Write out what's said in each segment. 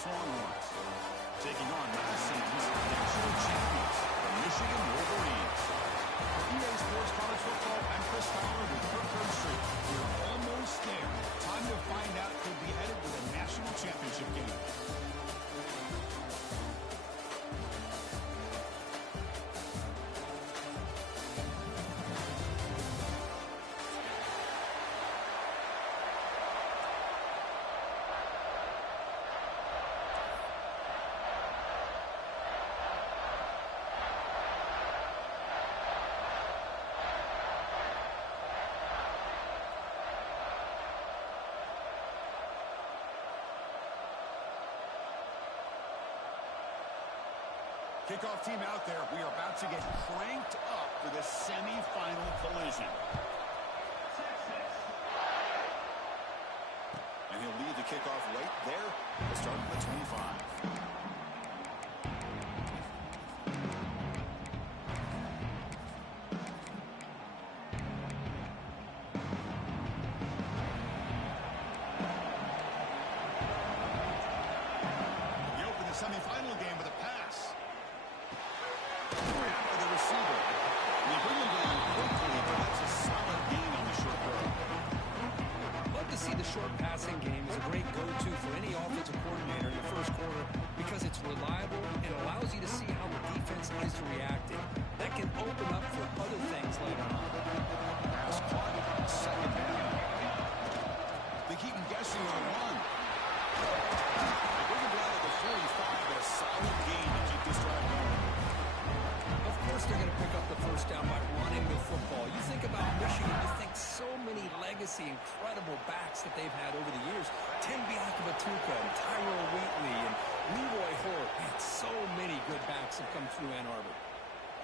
Texas Longhorns, taking on last season's national champions, the Michigan Wolverines. For EA Sports College Football, I'm Chris Fowler with Kirk Herbstreit. We're almost there. Time to find out who'll be headed to the national championship game. Kickoff team out there. We are about to get cranked up for the semifinal collision. And he'll lead the kickoff right there. We'll start at the 25. He opened the semifinal game with a pass. The receiver. They bring him down quickly, but that's a solid gain on the short throw. Love to see the short passing game is a great go-to for any offensive coordinator in the first quarter because it's reliable and allows you to see how the defense is reacting. That can open up for other things later on. Pass caught, second down. They keep him guessing on the run. They bring him down at the 45, but a solid gain to keep this drive going. Of course they're going to pick up the first down by running the football. You think about Michigan, you think so many legacy, incredible backs that they've had over the years. Tim Biakabatuka and Tyrell Wheatley and Leroy Hort. Man, so many good backs have come through Ann Arbor.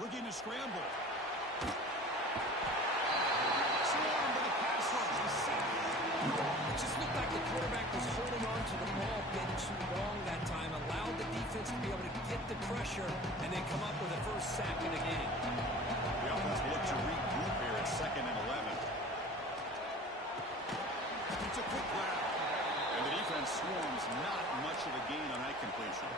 Looking to scramble. Swarmed by the pass rush. The sack. It just looked like the quarterback was holding on to the ball a bit too long that time, allowed the defense to be able to get the pressure and then come up with a first sack of the game. The offense will look to regroup here at 2nd and 11. It's a quick grab. And the defense swarms, not much of a gain on that completion.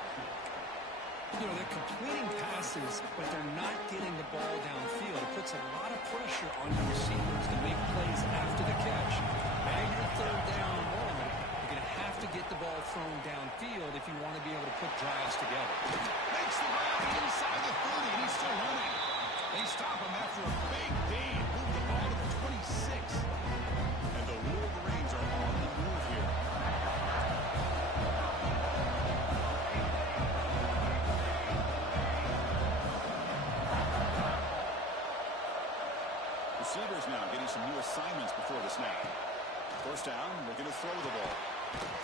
You know, they're completing passes, but they're not getting the ball downfield. It puts a lot of pressure on your receivers to make plays after the catch. Now you're third down and long. You're going to have to get the ball thrown downfield if you want to be able to put drives together. Makes the grab inside the 30, and he's still running. They stop him after a big gain. Move the ball to the 26. And the Wolverines are on the move here. Receivers now getting some new assignments before the snap. First down, looking to throw the ball.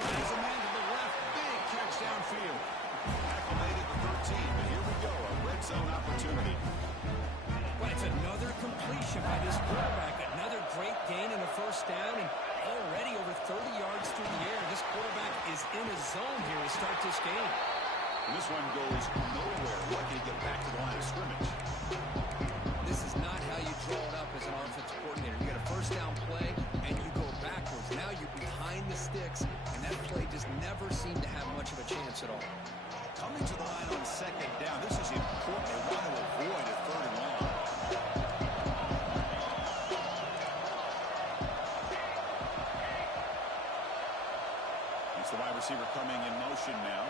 There's a man to the left. Big catch downfield. Acclimated to 13, but here we go, a red zone opportunity. But it's another completion by this quarterback. Another great gain in the first down, and already over 30 yards through the air. This quarterback is in a zone here to start this game. And this one goes nowhere. Lucky to get back to the line of scrimmage. This is not how you draw it up as an offensive coordinator. You get a first down play, and you go backwards. Now you're behind the sticks, and that play just never seemed to have much of a chance at all. Coming to the line on 2nd down. This is important. They want to avoid a 3rd and long. It's the wide receiver coming in motion now.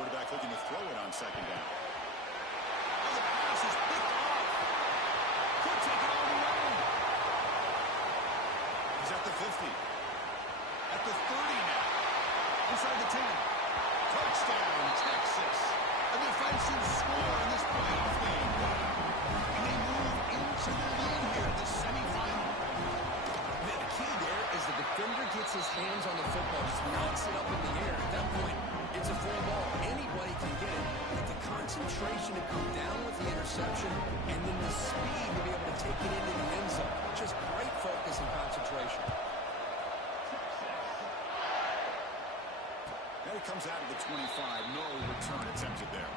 Quarterback looking to throw it on 2nd down. Oh, the pass is picked off. Could take it all the way. He's at the 50. At the 30 now. Inside the 10. Touchdown, Texas. A defensive score in this playoff game. And they move into the lead here, the semifinal. The key there is the defender gets his hands on the football, just knocks it up in the air. At that point, it's a full ball. Anybody can get it. But the concentration to come down with the interception and then the speed to be able to take it into the end zone. Just great focus and concentration. Now he comes out of the 25. No return attempted there.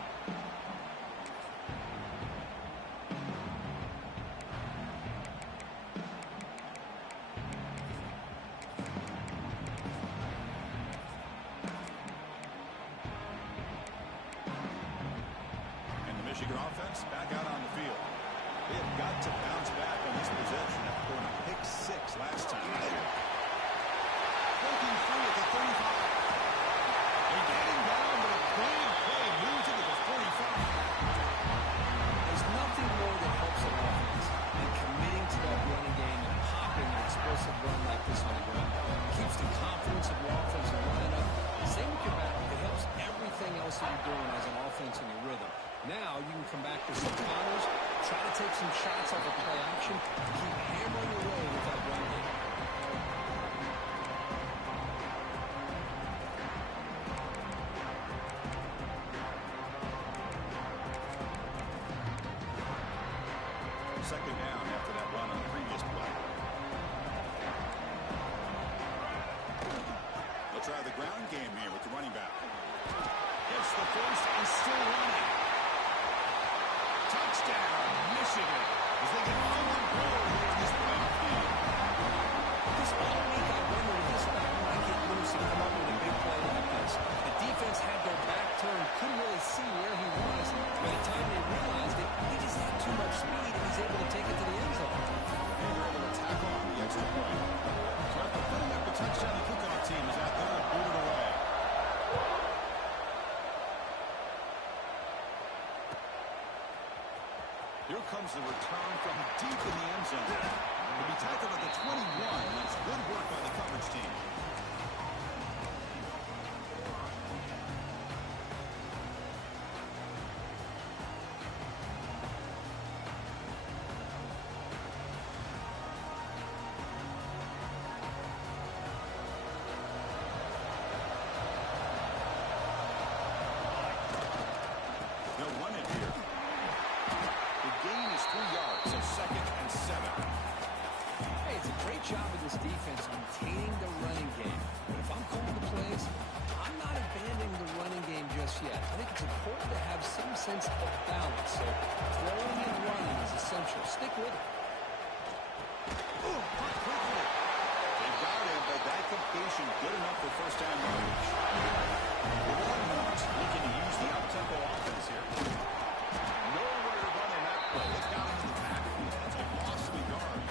Michigan offense back out on the field. They have got to bounce back on this possession after throwing a pick 6 last time out here. Breaking free at the 35. They're getting down, but a big play moves into the 45. There's nothing more that helps an offense than committing to that running game and popping an explosive run like this on the ground. It keeps the confidence of your offensive line up. Same with your back. It helps everything else that you're doing as an offense in your rhythm. Now you can come back to some counters, try to take some shots off of play action, and keep hammering away with that run game. Second down after that run on the previous play. They'll try the ground game here with the running back. Gets the first and still running. Touchdown, Michigan, as they get on the board here in this playoff game. This all week I wonder if this back might get loose and come up with a big play like this. The defense had their back turned, couldn't really see where he was. By the time they realized it, he just had too much speed, and he's able to take it to the end zone. And they're able to tack on the extra point. So after putting up the touchdown, the kickoff team is out there to boot it away. Here comes the return from deep in the end zone. He'll be tackled at the 21, and that's good work by the coverage team. They'll run it here. The gain is 3 yards, so 2nd and 7. Hey, it's a great job of this defense maintaining the running game. But if I'm calling the plays, I'm not abandoning the running game just yet. I think it's important to have some sense of balance. So throwing and running is essential. Stick with it. Ooh, caught quickly. They got it, but that completion good enough for first down yardage. Looking to use the up-tempo offense here. Nowhere to run in that play. Look down into the backfield. It's a loss of a yard.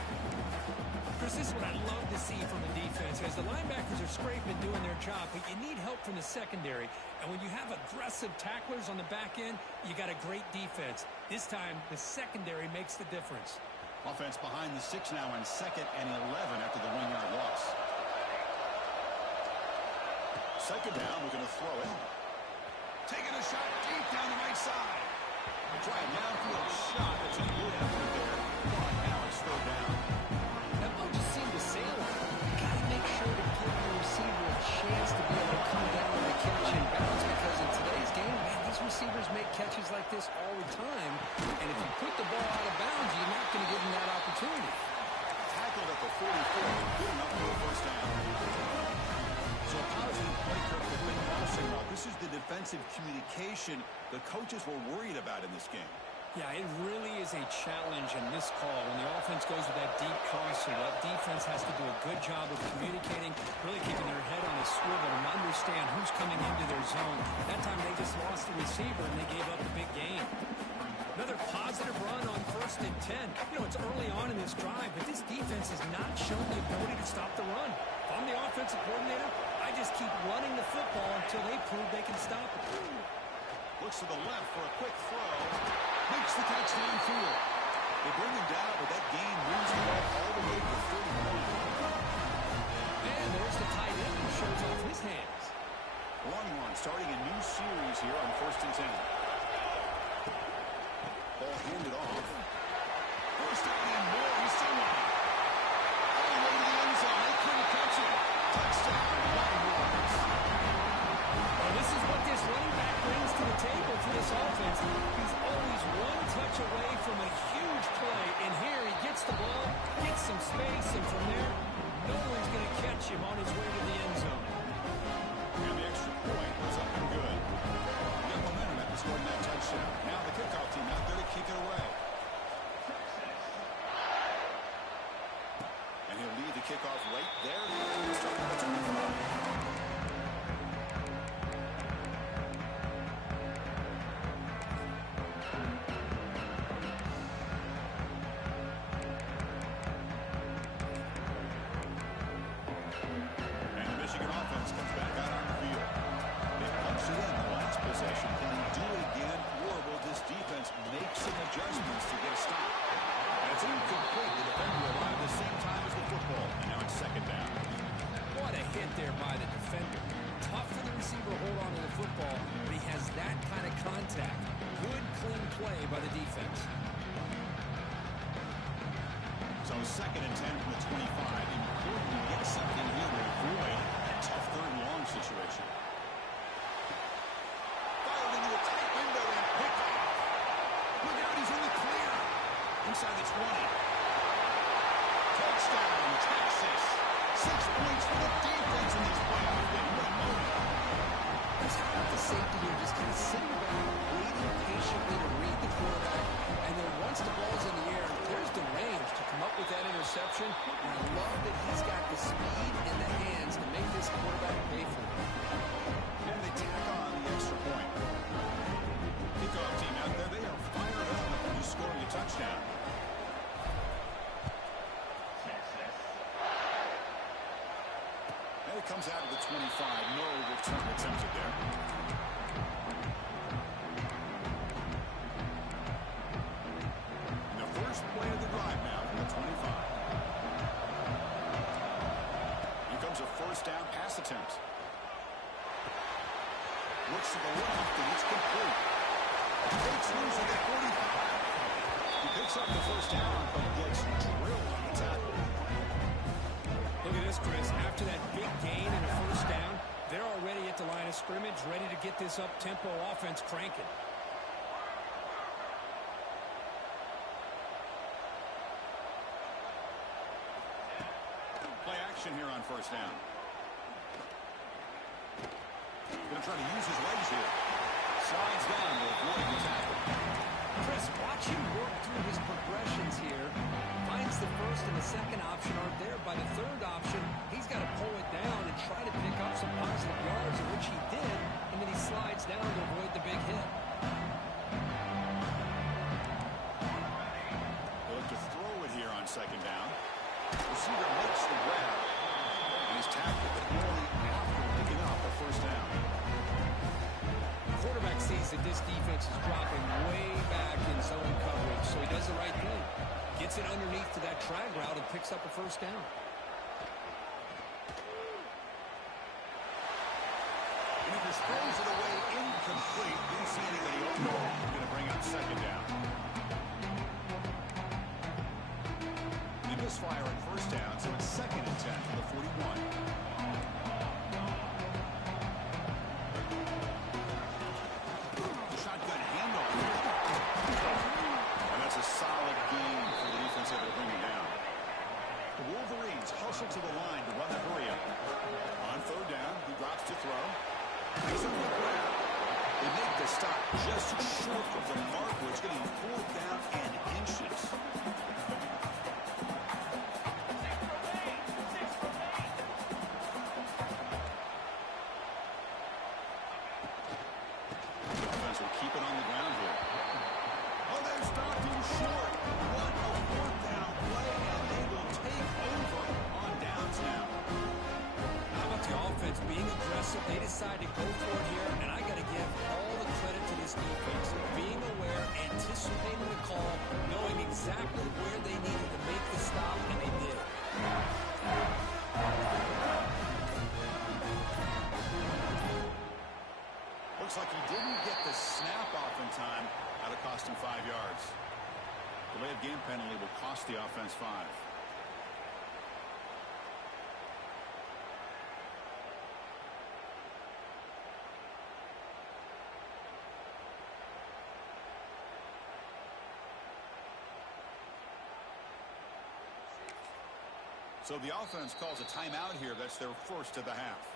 Chris, this is what I love to see from the defense, as the linebackers are scraping, doing their job, but you need help from the secondary. And when you have aggressive tacklers on the back end, you got a great defense. This time, the secondary makes the difference. Offense behind the 6 now on 2nd and 11 after the 1-yard loss. Second down, we're going to throw it. Taking a shot deep down the right side. Try a downfield shot. It's a good effort there. But now it's 3rd down. That ball just seemed to sail him. You got to make sure to give your receiver a chance to be able to come down with a catch and bounce, because in today's game, man, these receivers make catches like this all the time. And if you put the ball out of bounds, you're not going to give them that opportunity. Tackled at the 44. Good enough for a first down. So a positive play, Kirk, with the crossing route. This is the defensive communication the coaches were worried about in this game. Yeah, it really is a challenge in this call when the offense goes with that deep crosser. That defense has to do a good job of communicating, really keeping their head on a swivel and understand who's coming into their zone. That time they just lost the receiver and they gave up the big game. Another positive run on 1st and 10. You know, it's early on in this drive, but this defense has not shown the ability to stop the run. If I'm the offensive coordinator, I just keep running the football until they prove they can stop it. Looks to the left for a quick throw. Makes the catch downfield. They bring him down, but that gain moves the ball all the way to the 31. And there's the tight end who shows off his hands. Longhorn starting a new series here on 1st and 10. Ball handed off. First down and more. He's still running. All the way to the end zone. They couldn't catch him. Touchdown, Longhorns. Well, this is what this running back brings to the table for this offense. He's always one touch away from a huge play, and here he gets the ball, gets some space, and from there, no one's going to catch him on his way to the end zone. And the extra point was up and good. Got momentum after scoring that touchdown. Now the kickoff team out there to kick it away. And he'll lead the kickoff right there. Starting at the 25. attack. Good, clean play by the defense. So 2nd and 10 from the 25. Important to get something here to avoid a tough 3rd and long situation. Fired into a tight window and picked off. Look out, he's in the clear. Inside the 20. Touchdown, Texas. 6 points for the defense in this playoff game. What a moment. How about the safety here just kind of sitting back, waiting patiently to read the quarterback, and then once the ball's in the air, there's the range to come up with that interception, and I love that he's got the speed and the hands to make this quarterback pay for it. And they tack on the extra point. Kickoff team out there, they are fired up after scoring a touchdown. And it comes out of the 25. No return attempted there. And the first play of the drive now from the 25. Here comes a 1st down pass attempt. Looks to the left, and it's complete. Takes loose at the 45. He picks up the 1st down, but gets drilled on the tackle. Look at this, Chris. After that big gain and a 1st down, they're already at the line of scrimmage, ready to get this up-tempo offense cranking. Play action here on 1st down. Going to try to use his legs here. Slides down to avoid the tackle. Chris, watch him work through his progressions here. Finds the 1st and the 2nd option aren't there. By the 3rd option, he's got to pull it down and try to pick up some positive yards, of which he did, and then he slides down to avoid the big hit. They'll look to throw it here on 2nd down. Receiver makes the grab. And he's tackled, but only after picking up a 1st down. Quarterback sees that this defense is dropping way back in zone coverage, so he does the right thing. Gets it underneath to that drag route and picks up a 1st down. And he throws it away incomplete. Didn't see anybody open. Going to bring up 2nd down. They misfire at 1st down, so it's 2nd and 10 from the 41. Shotgun handoff. And that's a solid gain for the defense able to bring him down. The Wolverines hustle to the line to run the hurry up. On 3rd down, he drops to throw. He's on the ground. They make the stop just short of the mark, where it's getting pulled down in inches. Keep it on the ground here. Oh, they're stopping short. What a 4th down play, and they will take over on downs now. How about the offense being aggressive? They decide to go for it here, and I got to give all the credit to this defense. Being aware, anticipating the call, knowing exactly where they needed to make the stop, and they did. Looks like he didn't get the snap off in time. That'll cost him 5 yards. Delay of game penalty will cost the offense 5. So the offense calls a timeout here. That's their 1st of the half.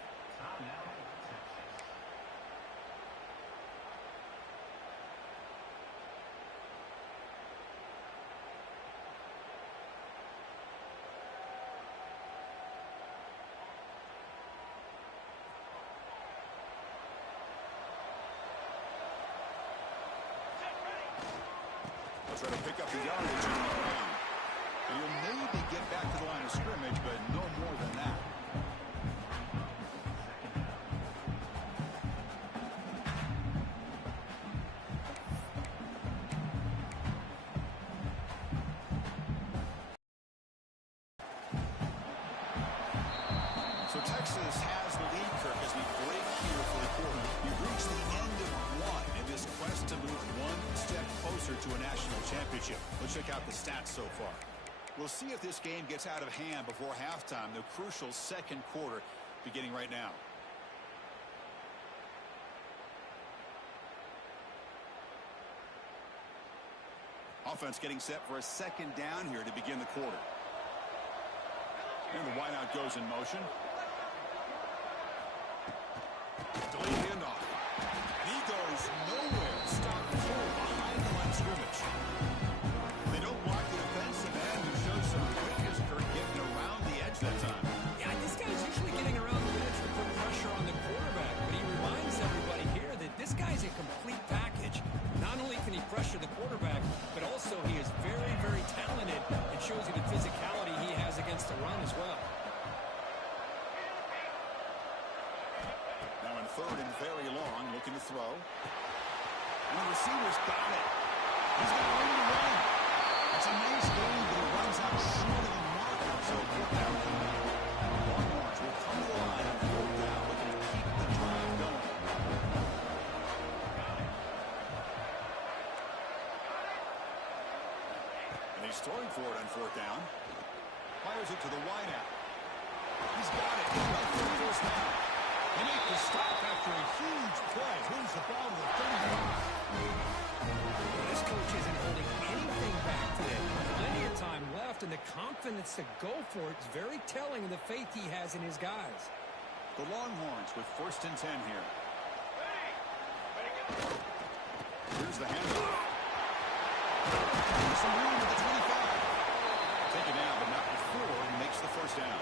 Try to pick up the yardage on the ground. And you'll maybe get back to the line of scrimmage, but no more than that. So Texas has the lead, Kirk, as we break here for the quarter. We've reached the end of one in this quest to to a national championship. Let's check out the stats so far. We'll see if this game gets out of hand before halftime, the crucial second quarter beginning right now. Offense getting set for a second down here to begin the quarter. And the wideout goes in motion. Delayed handoff. And he goes nowhere. Stopped cold behind the line of scrimmage. They don't block the defensive end, who shows some quickness, Kurt, getting around the edge that time. Yeah, this guy's usually getting around the edge to put pressure on the quarterback, but he reminds everybody here that this guy's a complete package. Not only can he pressure the quarterback, but also he is very, very talented and shows you the physicality he has against the run as well. Now in third and very long, looking to throw. And the receiver's got it. He's got room to run. It's a nice game, but he runs out short of the marker, so put that one. Longhorns will come to the line on fourth down, looking to keep the drive going. And he's throwing for it on fourth down. Fires it to the wideout. He's got it. He's right for the first down. They make the stop after a huge play. Moves the ball to the 35. This coach isn't holding anything back today. Plenty of time left, and the confidence to go for it is very telling of the faith he has in his guys. The Longhorns with first and 10 here. Here's the handoff. Some room at the 25. Taken down, but not before he makes the first down.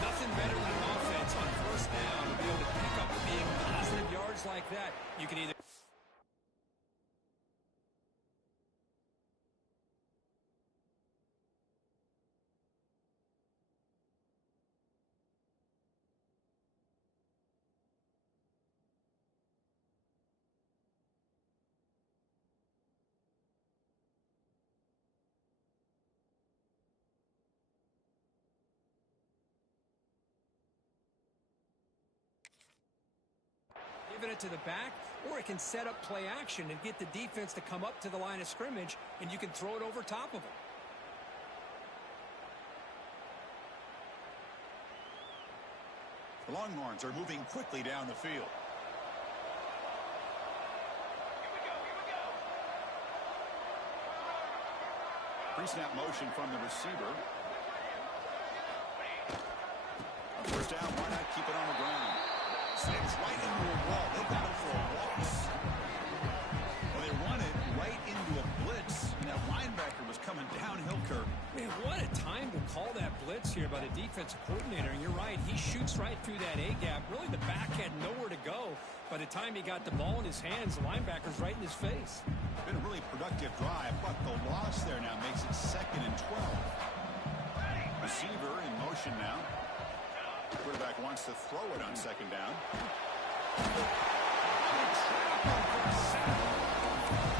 Nothing better than an offense on first down to be able to pick up big positive yards like that. You can either give it to the back, or it can set up play action and get the defense to come up to the line of scrimmage, and you can throw it over top of them. The Longhorns are moving quickly down the field. Pre-snap motion from the receiver. On first down, why not keep it on the ground? Slips right into a wall. They got it for a loss. Well, they run it right into a blitz, and that linebacker was coming downhill, Kirk. Man, what a time to call that blitz here by the defensive coordinator. And you're right, he shoots right through that A-gap. Really, the back had nowhere to go. By the time he got the ball in his hands, the linebacker's right in his face. Been a really productive drive, but the loss there now makes it 2nd and 12. Receiver in motion now. Quarterback wants to throw it on second down.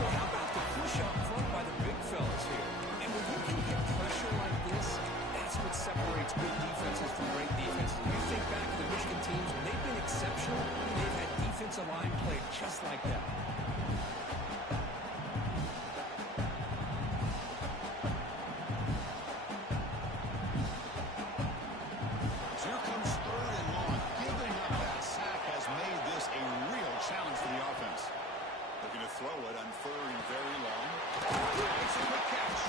Well, how about the push up front by the big fellas here? And when you can get pressure like this, that's what separates good defenses from great defenses. You think back to the Michigan teams, when they've been exceptional, they've had defensive line play just like that. Throw it on third and very long. It's a quick catch.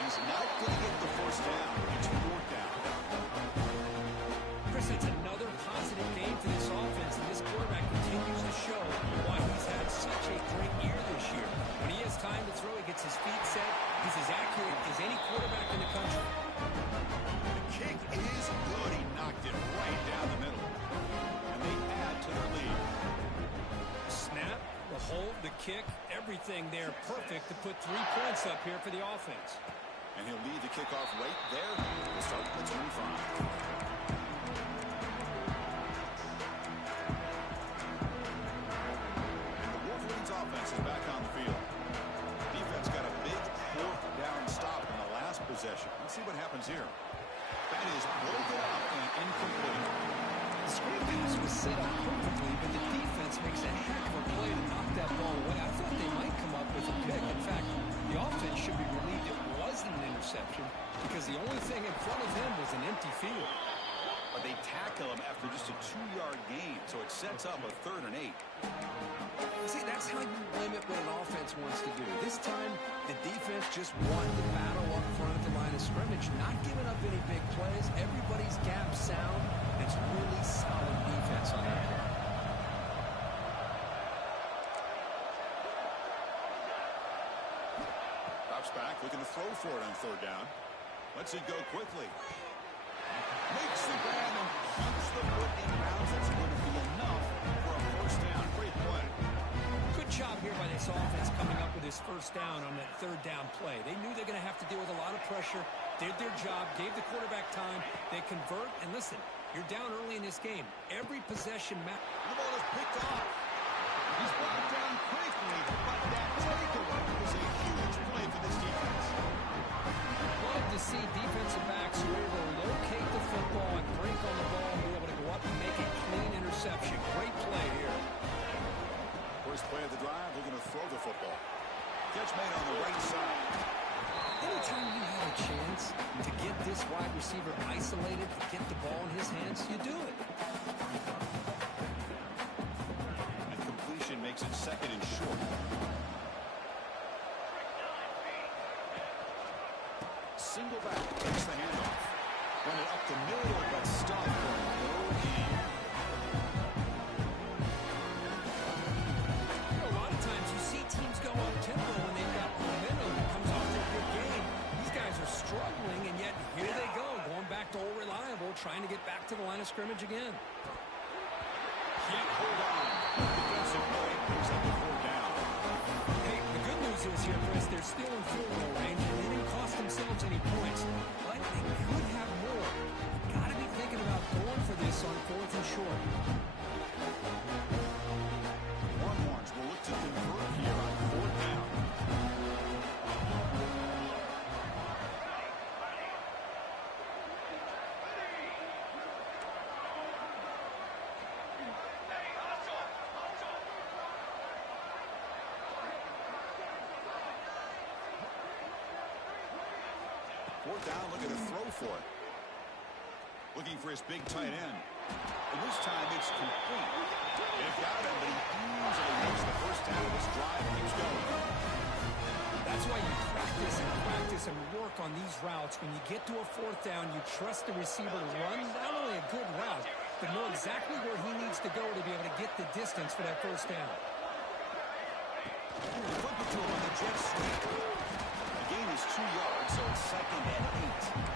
He's not going to get the first down. It's fourth down. Chris, it's another positive game for this offense, and this quarterback continues to show why he's had such a great year this year. When he has time to throw, he gets his feet set. He's as accurate as any quarterback in the country. The kick is good. He knocked it right down the middle. And they add to their lead. Snap. The hold, the kick, everything there perfect to put 3 points up here for the offense. And he'll lead the kickoff right there to start the 25. And the Wolverines offense is back on the field. Defense got a big fourth down stop in the last possession. Let's see what happens here. That is broken up and incomplete. The screen pass was set up perfectly, but the defense makes a heck of a play to knock that ball away. I thought they might come up with a sets up a 3rd and 8. See, that's how you limit what an offense wants to do. This time, the defense just wanted to battle up front at the line of scrimmage, not giving up any big plays. Everybody's gap sound. It's really solid defense on that part. Drops back, looking to throw for it on 3rd down. Lets it go quickly. Makes the grab and keeps the foot in bounds. That's going to be enough for a 1st down. Great play. Good job here by this offense coming up with his 1st down on that 3rd down play. They knew they're going to have to deal with a lot of pressure, did their job, gave the quarterback time. They convert, and listen, you're down early in this game. Every possession matters. The ball is picked off. He's brought down quickly, but that takeaway was a huge play for this defense. Love to see defensive backs who are able to locate the football and break on the ball and be able to go up and make a clean interception. Great play here. First play of the drive, looking to throw the football. Catch made on the right side. Anytime you have a chance to get this wide receiver isolated, to get the ball in his hands, you do it. And completion makes it 2nd and short. Single back, takes the handoff. Run it up the middle, but stopped for no gain. A lot of times you see teams go up tempo when they've got momentum that comes off their good game. These guys are struggling, and yet here they go, going back to old reliable, trying to get back to the line of scrimmage again. Can't hold on. Defensive play brings up the 4th down. Hey, the good news is here, Chris, they're still in field goal range, and they didn't cost themselves any points, but they could have more. Got to be thinking about going for this on 4th and short. Longhorns will look to convert here on 4th down. Fourth down, looking to throw for it. Looking for his big tight end. And this time it's complete. They've got him, but he easily makes the 1st down of this drive and keeps going. That's why you practice and work on these routes. When you get to a 4th down, you trust the receiver to run not only a good route, but know exactly where he needs to go to be able to get the distance for that 1st down. Flip it to him on the jet sweep. The gain is 2 yards, so it's 2nd and 8.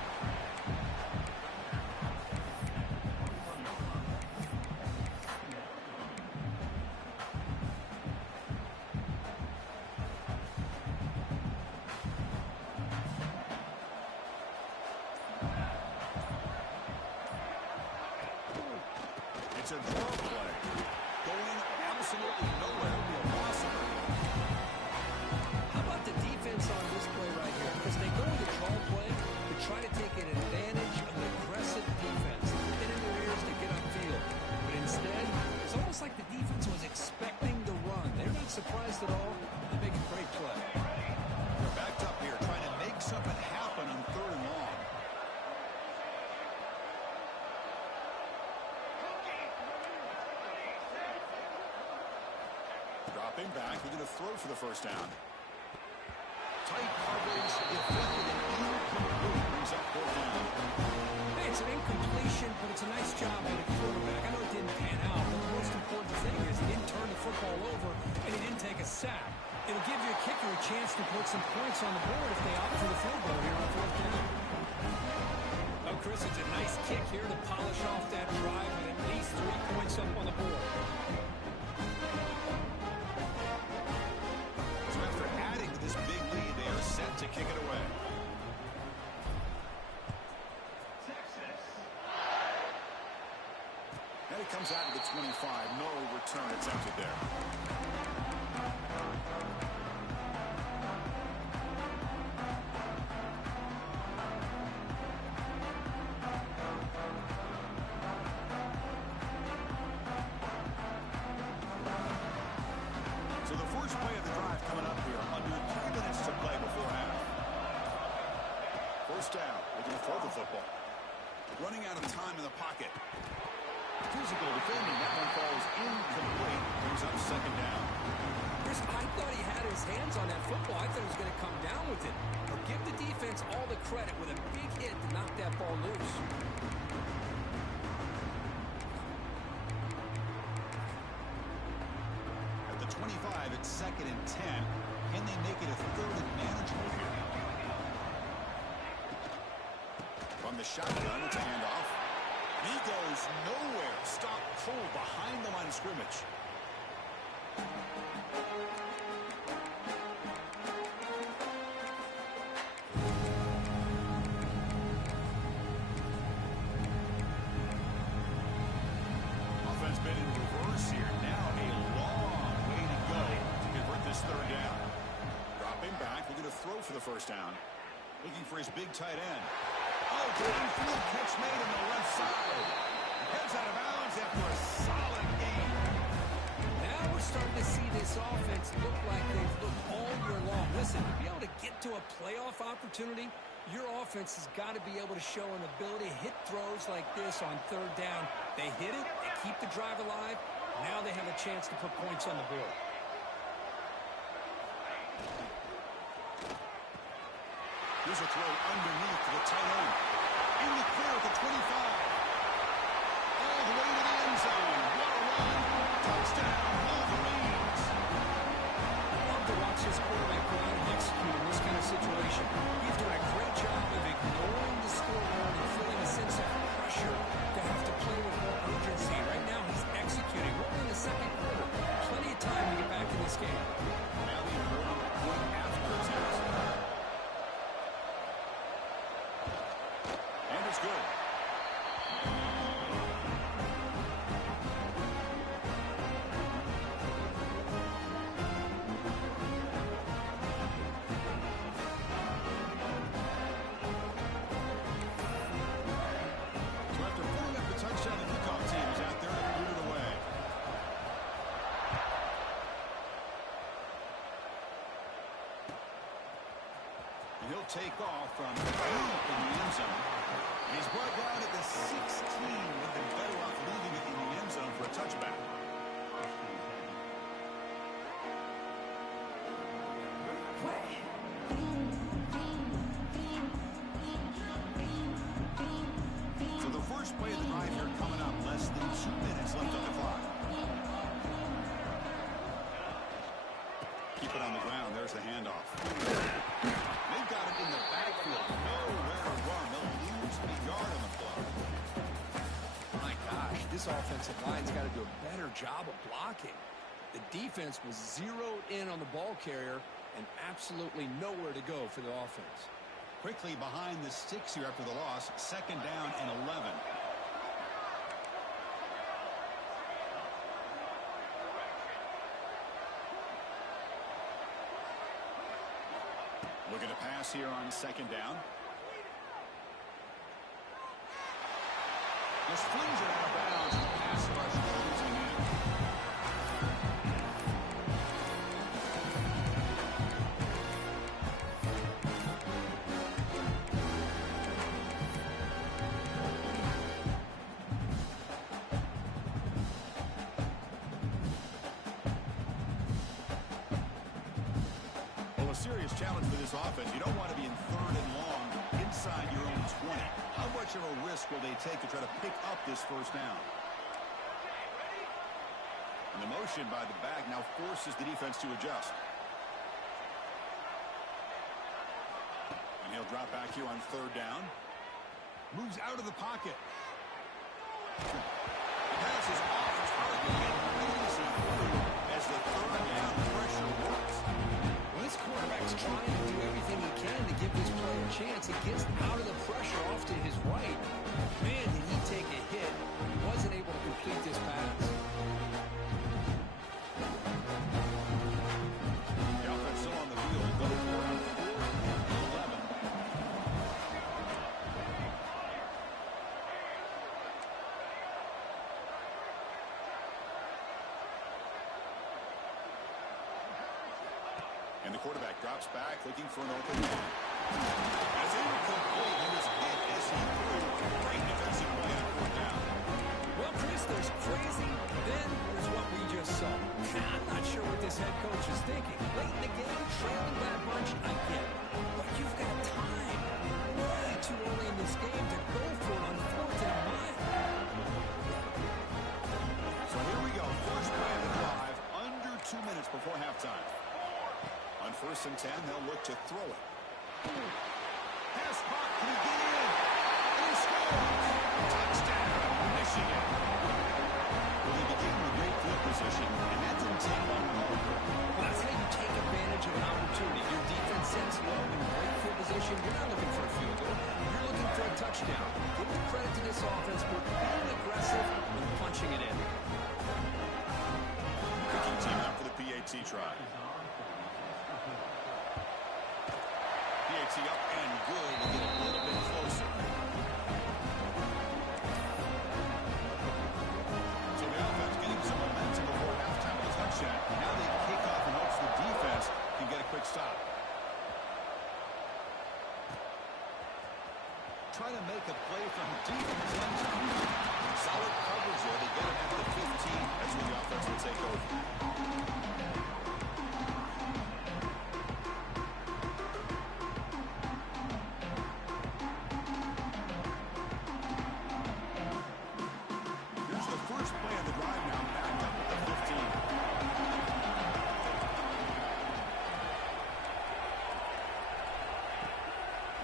It's a draw play. Going absolutely nowhere. It'll be a loss of it. How about the defense on this play right here? Because they go with a draw play to try to take an advantage of an aggressive defense. Get in their ears to get upfield. But instead, it's almost like the defense was expecting the run. They're not surprised at all. They make a great play. They're backed up here trying to make something happen on 3rd and long. Dropping back, we're going to throw for the 1st down. Tight coverage, deflected and incomplete. Brings up 4th down. Hey, it's an incompletion, but it's a nice job by the quarterback. I know it didn't pan out, but the most important thing is he didn't turn the football over and he didn't take a sack. It'll give your kicker a chance to put some points on the board if they opt for the field goal here on 4th down. Oh, Chris, it's a nice kick here to polish off that drive with at least 3 points up on the board. So after adding to this big lead, they are set to kick it away. And it comes out to the 25. No return attempted there. So the first play of the drive coming up here. Under 3 minutes to play before half. 1st down. Looking to throw the football. Running out of time in the pocket. Physical defending. That one falls incomplete. Brings up second down. I thought he had his hands on that football. I thought he was going to come down with it. But give the defense all the credit with a big hit to knock that ball loose. At the 25, it's 2nd and 10. Can they make it a 3rd and manageable here? From the shotgun, it's a handoff. He goes nowhere. Stop cold behind the line of scrimmage. Offense been in reverse here. Now a long way to go to convert this 3rd down. Dropping back, looking to throw for the 1st down. Looking for his big tight end. Oh, downfield catch made on the left side. Heads out of bounds after a solid gain. Now we're starting to see this offense look like they've looked all year long. Listen, to be able to get to a playoff opportunity, your offense has got to be able to show an ability to hit throws like this on 3rd down. They hit it, they keep the drive alive. Now they have a chance to put points on the board. Here's a throw underneath to the tight end. In the clear at the 25. All the way to the end zone. What a run. Touchdown, Wolverines. I love to watch this quarterback go out and execute in this kind of situation. He's doing a great job of ignoring the scoreboard and feeling a sense of pressure to have to play with more urgency. Right now he's executing. We're in the 2nd quarter. Plenty of time to get back in this game. Now the important point after his hands. And it's good. So after pulling up the touchdown, the kickoff team is out there to boot it away. And he'll take off from deep in the end zone. And he's brought down at the 16. Would been better off leaving it in the end zone for a touchback. So the first play of the drive here coming up. Less than 2 minutes left on the clock. Keep it on the ground. There's the handoff. They've got it in the backfield. Nowhere to run. They'll lose the yard on the play. My gosh, this offensive line's got to do a better job of blocking. The defense was zeroed in on the ball carrier and absolutely nowhere to go for the offense. Quickly behind the sticks here after the loss. 2nd down and 11. Looking to pass here on 2nd down. Just flings it out of bounds. And the pass rush closing in. Well, a serious challenge for this offense. You don't want to be in 3rd and long inside your own 20. How much of a risk will they take to try to pick up this 1st down? And the motion by the back now forces the defense to adjust. And he'll drop back here on 3rd down. Moves out of the pocket. The pass is off target and easy as the 3rd down pressure works. Well, this quarterback's trying to do everything he can to give this player a chance. He gets out of the pressure off to his right. Man, did he take a hit. He wasn't able to complete this pass. The offense still on the field. Go for 4th and 11. And the quarterback drops back, looking for an open man. That's incomplete. He was hit as he threw. Great defensive play on 4th down. Well, Chris, there's crazy, then there's what we just saw. I'm not sure what this head coach is thinking. Late in the game, trailing by a bunch, I get it. But you've got time. Way too early in this game to go for it on 4th and 9. So here we go. First play of the drive, under 2 minutes before halftime. On 1st and 10, they'll look to throw it. Pass spot. Can he get in? And he scores. Touchdown, Michigan. Well, he began with great field position, and that didn't take long at all. Well, that's how you take advantage of an opportunity. Your defense sets you up in great field position. You're not looking for a field goal. You're looking for a touchdown. Give the credit to this offense for being aggressive and punching it in. Kicking team out for the PAT try. PAT up and good. We'll get a little bit closer. So the offense getting some momentum before halftime with a touchdown. Now they kick off and hopes the defense can get a quick stop. Trying to make a play from defense end zone. Solid coverage there. They get it at the 15. That's where the offense will take over. Here's the first play of the drive now. Back up at the 15.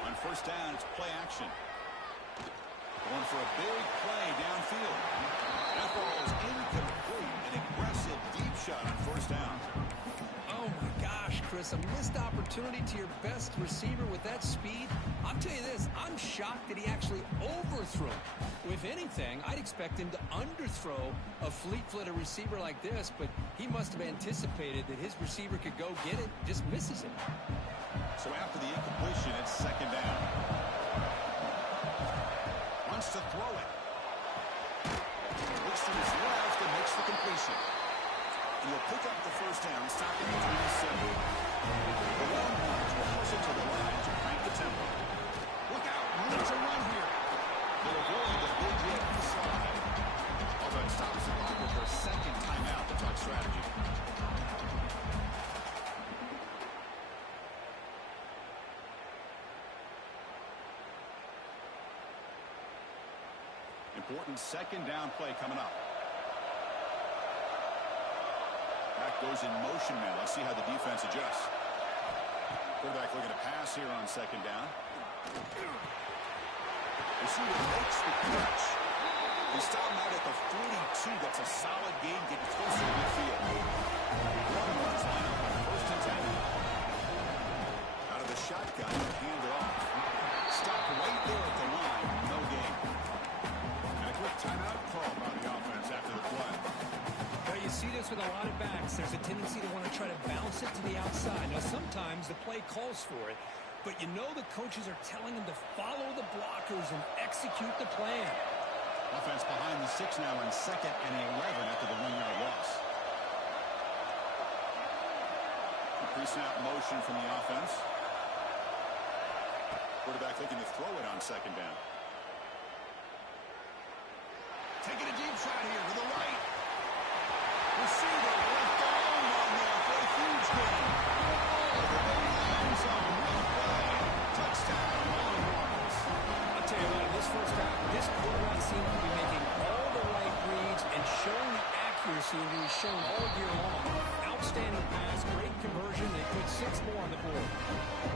On 1st down, it's play action. Going for a big play downfield. That ball is incomplete. An aggressive deep shot on 1st down. Oh, my gosh, Chris, a missed opportunity to your best receiver with that speed. I'll tell you this, I'm shocked that he actually overthrew. If anything, I'd expect him to underthrow a fleet-footed receiver like this, but he must have anticipated that his receiver could go get it, just misses it. So after the incompletion, it's 2nd down. Wants to throw it. Looks to his left and makes the completion. And he'll pick up the 1st down, stopping at 27. The Longhorns will hustle to the line to crank the tempo. Look out, room to run here. They'll avoid the big hit inside. Offense stops the clock with their 2nd timeout to talk strategy. Important 2nd down play coming up. Back goes in motion now. Let's see how the defense adjusts. Quarterback looking to pass here on 2nd down. Receiver makes the catch. They stop him out at the 42. That's a solid gain, getting closer to midfield. Longhorns line up on 1st and 10. Out of the shotgun, hand it off. Stop right there at the line. No gain. Quick timeout call by the offense after the play. Well, you see this with a lot of backs. There's a tendency to want to try to bounce it to the outside. Now, sometimes the play calls for it, but you know the coaches are telling them to follow the blockers and execute the plan. Offense behind the 6 now in 2nd and 11 after the 1-yard loss. Pre-snap motion from the offense. Quarterback looking to throw it on 2nd down. Taking a deep shot here to the right. Receiver left alone on there for a huge gain. Over the end zone. Well played. Touchdown, Longhorns. I'll tell you what, in this 1st half, this quarterback seemed to be making all the right reads and showing the accuracy that he's shown all year long. Outstanding pass, great conversion. They put 6 more on the board.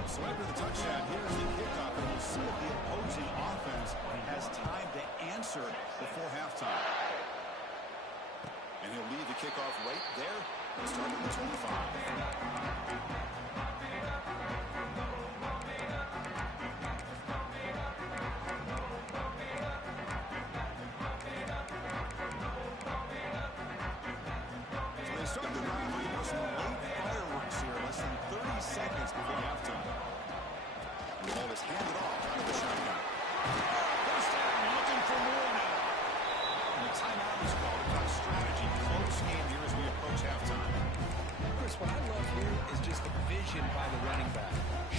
So after the touchdown, here's the kickoff, and we'll see if the opposing offense has time to answer before halftime. And he'll leave the kickoff right there and start at the 25. Starting the drive with some late fireworks here, less than 30 seconds before halftime. The ball is handed off out of the shotgun. 1st down, looking for more now. And the timeout is called. About strategy, close game here as we approach halftime. Chris, what I love here is just the vision by the running back.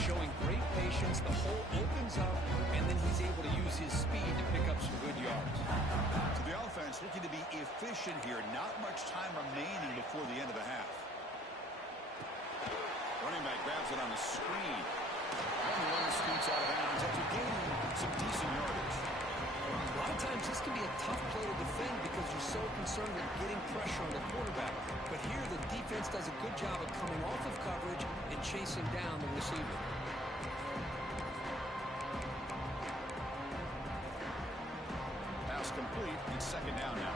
showing great patience. The hole opens up, and then he's able to use his speed to pick up some good yards. So the offense looking to be efficient here. Not much time remaining before the end of the half. Running back grabs it on the screen. And the runner scoots out of bounds after gaining some decent yardage. A lot of times this can be a tough play to defend because you're so concerned with getting pressure on the quarterback. But here the defense does a good job of coming off of coverage and chasing down the receiver. Pass complete. It's second down now.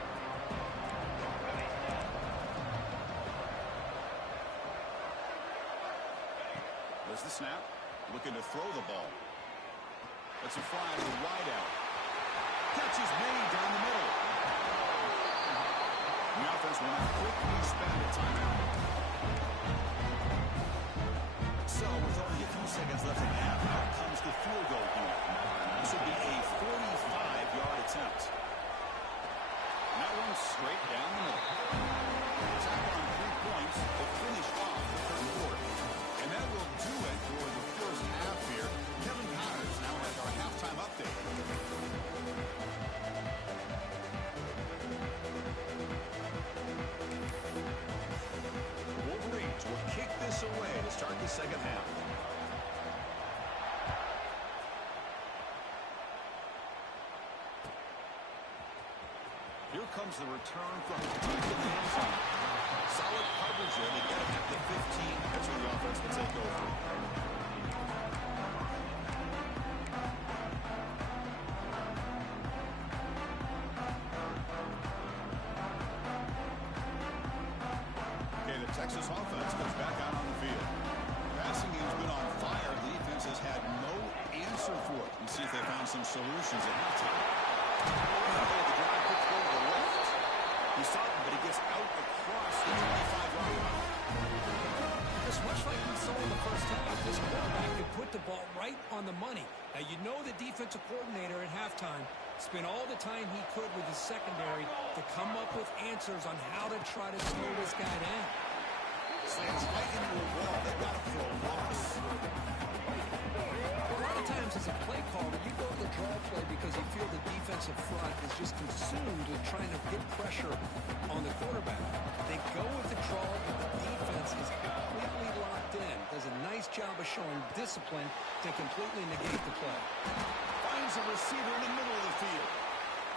There's the snap. Looking to throw the ball. That's a fly to the wide out. Catch is made down the middle. The offense will now quickly spend a timeout. So with only a few seconds left in the half, out comes the field goal here. This will be a 45-yard attempt. And that one straight down the middle. Attack on 3 points to finish off the third quarter. And that will do it for the first half here. Kevin Connors now has our halftime update. The Wolverines will kick this away to start the second half. Here comes the return from deep in the end zone. Solid coverage there. They get him at the 15. That's where the offense will take over. Okay, the Texas offense goes back out on the field. Passing game's been on fire. The defense has had no answer for it. Let's see if they found some solutions at halftime. He saw him, but he gets out across the 25-yard line. Just much like we saw in the first half, this quarterback could put the ball right on the money. Now, you know the defensive coordinator at halftime spent all the time he could with his secondary to come up with answers on how to try to slow this guy down. Slams right into a wall. They've got to throw a loss. A lot of times as a play caller, you go to the draw play because you feel the defensive front is just consumed with trying to get pressure on the quarterback. They go with the draw, but the defense is completely locked in. Does a nice job of showing discipline to completely negate the play. Finds a receiver in the middle of the field.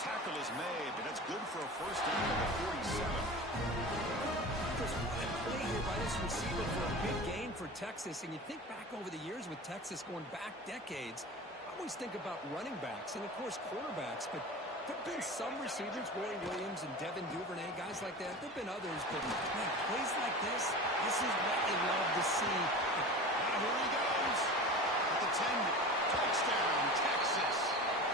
Tackle is made, but that's good for a first down at the 47. Just what a play here by this receiver for a big gain for Texas. And you think back over the years with Texas going back decades, I always think about running backs and, of course, quarterbacks. But there have been some receivers, Roy Williams and Devin Duvernay, guys like that. There have been others, but, man, plays like this is what you love to see. Now here he goes. At the 10, touchdown, Texas.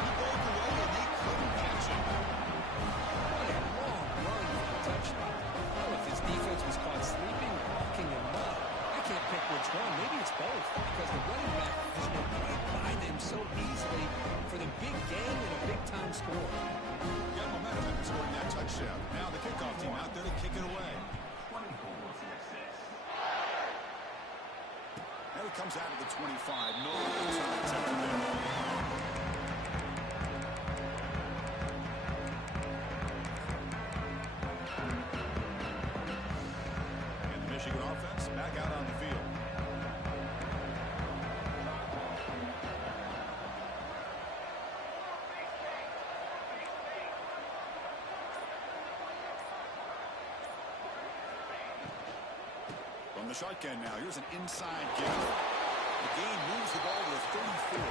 He broke away, and they couldn't catch him. What a long run for the touchdown. If his defense was caught sleeping, walking in mud, I can't pick which one. Maybe it's both, because the running back has been right by them so easily for the big gain and a big-time score. Got momentum after scoring that touchdown. Now the kickoff team out there to kick it away. Now he comes out of the 25. No return attempt there. Michigan offense back out on the field. From the shotgun now, here's an inside kick. The gain moves the ball to the 34.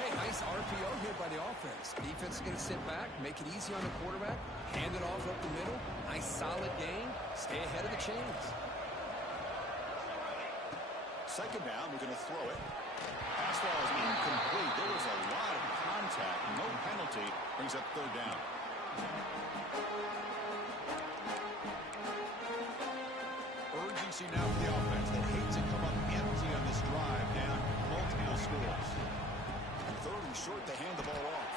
Hey, nice RPO here by the offense. Defense is going to sit back, make it easy on the quarterback, hand it off up the middle. Nice solid gain. Stay ahead of the chains. Second down, we're going to throw it. Pass ball is incomplete. There was a lot of contact. No penalty. Brings up third down. Urgency now for the offense. They hate to come up empty on this drive, down multiple scores. Third and short, they hand the ball off.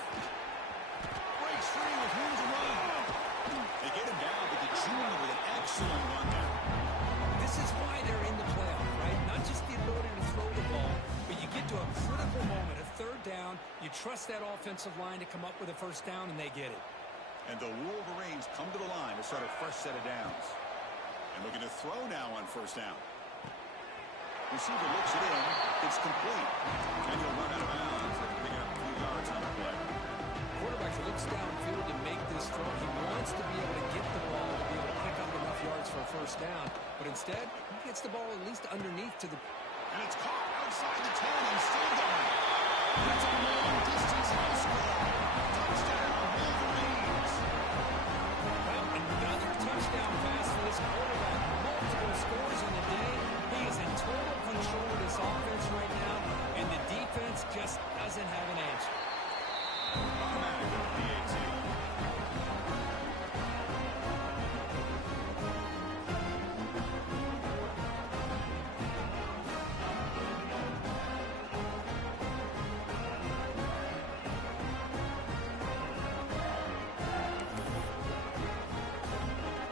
Breaks free with room to run. They get him down, but the junior with an excellent run there. This is why they're in the playoff, right? Not just the ability to throw trust that offensive line to come up with a first down, and they get it. And the Wolverines come to the line to start a fresh set of downs. And looking to throw now on first down. Receiver looks it in. It's complete. And he'll run out of bounds and pick up a few yards on the play. Quarterback looks downfield to make this throw. He wants to be able to get the ball to be able to pick up enough yards for a first down. But instead, he gets the ball at least underneath to the... And it's caught outside the 10 and still going. That's a long distance house call. Touchdown, Wolverines. Well, another touchdown pass for this quarterback. Multiple scores on the day. He is in total control of this offense right now, and the defense just doesn't have an answer. Automatic at the 18.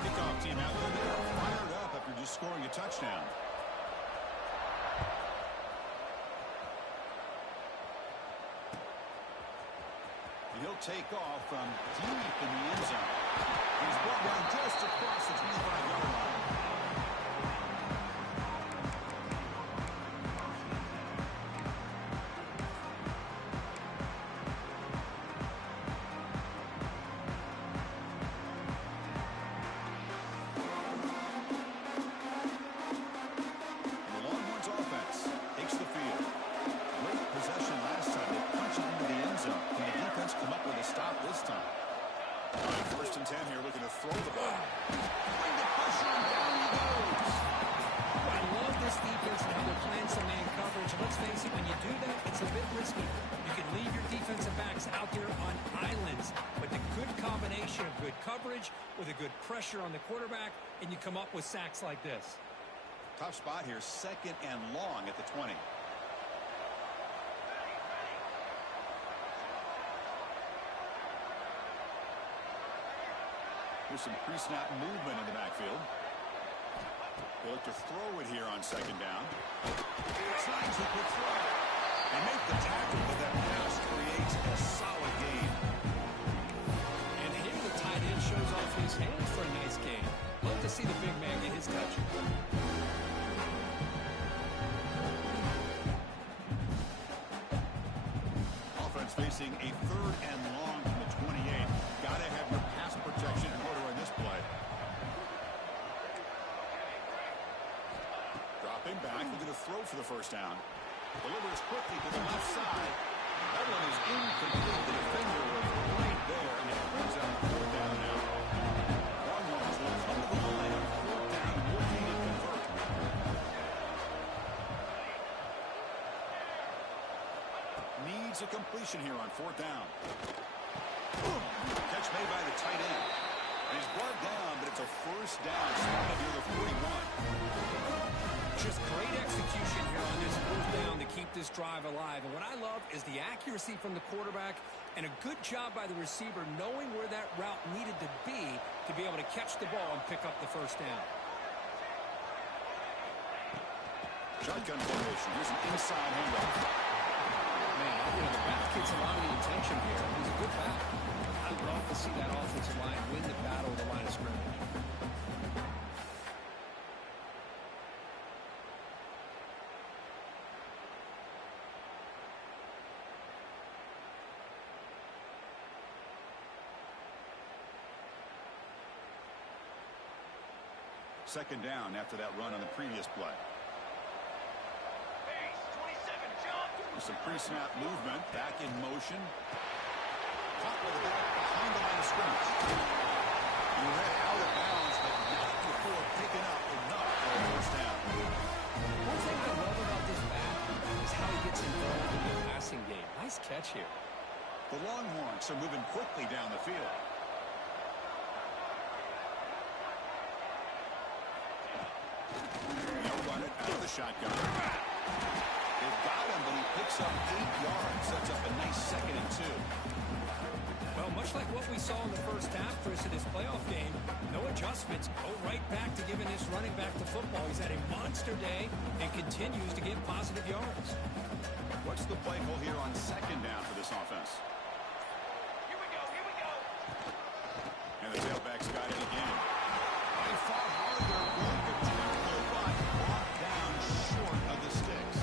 Kickoff team out there, fired up after just scoring a touchdown. He'll take off from deep in the end zone. He's brought down just across the 25-yard line. The Longhorns offense takes the field. Great possession last time. They punch it into the end zone. Can the defense come up with a stop this time? All right, 1st and 10 here, looking to throw the ball. Bring the pressure, and down he goes. I love this defense and how they're playing some man coverage. Let's face it, when you do that, it's a bit risky. You can leave your defensive backs out there on islands, but the good combination of good coverage with a good pressure on the quarterback, and you come up with sacks like this. Tough spot here, 2nd and long at the 20. There's some pre-snap movement in the backfield. They look to throw it here on 2nd down. Slides a quick throw. They make the tackle, but that pass creates a solid gain. And here the tight end shows off his hands for a nice gain. Love to see the big man get his touch. Offense facing a 3rd and long from the 28. Gotta have your pass protection in order in this play. Dropping back, looking to throw for the first down. Delivers quickly to the left side. That one is incomplete. The defender was right there, and it brings up 4th down now. Longhorns will come to the line on 4th down, looking to convert. Needs a completion here on 4th down. Boom. Catch made by the tight end. And he's brought down, but it's a first down. Spotted near the 41. Just great execution here on this 4th down to keep this drive alive. And what I love is the accuracy from the quarterback and a good job by the receiver knowing where that route needed to be able to catch the ball and pick up the first down. Shotgun formation. Here's an inside handoff. Man, the back gets a lot of the attention here. He's a good back. I'd love to see that offensive line win the battle of the line of scrimmage. Second down after that run on the previous play. With some pre-snap movement, back in motion. Caught with the back behind the line of scrimmage. He ran out of bounds, but not before picking up enough for a first down. One thing I love about this back is how he gets involved in the passing game. Nice catch here. The Longhorns are moving quickly down the field. They'll run it out of the shotgun. They've got him, but he picks up 8 yards. Sets up a nice 2nd and 2. Well, Much like what we saw in the first half, Chris, in this playoff game, no adjustments. Go right back to giving this running back to football. He's had a monster day and continues to get positive yards. What's the play call here on second down for this offense? Here we go, here we go. And the tailback's got it again. They fought harder, really good tackle, but brought down short of the sticks.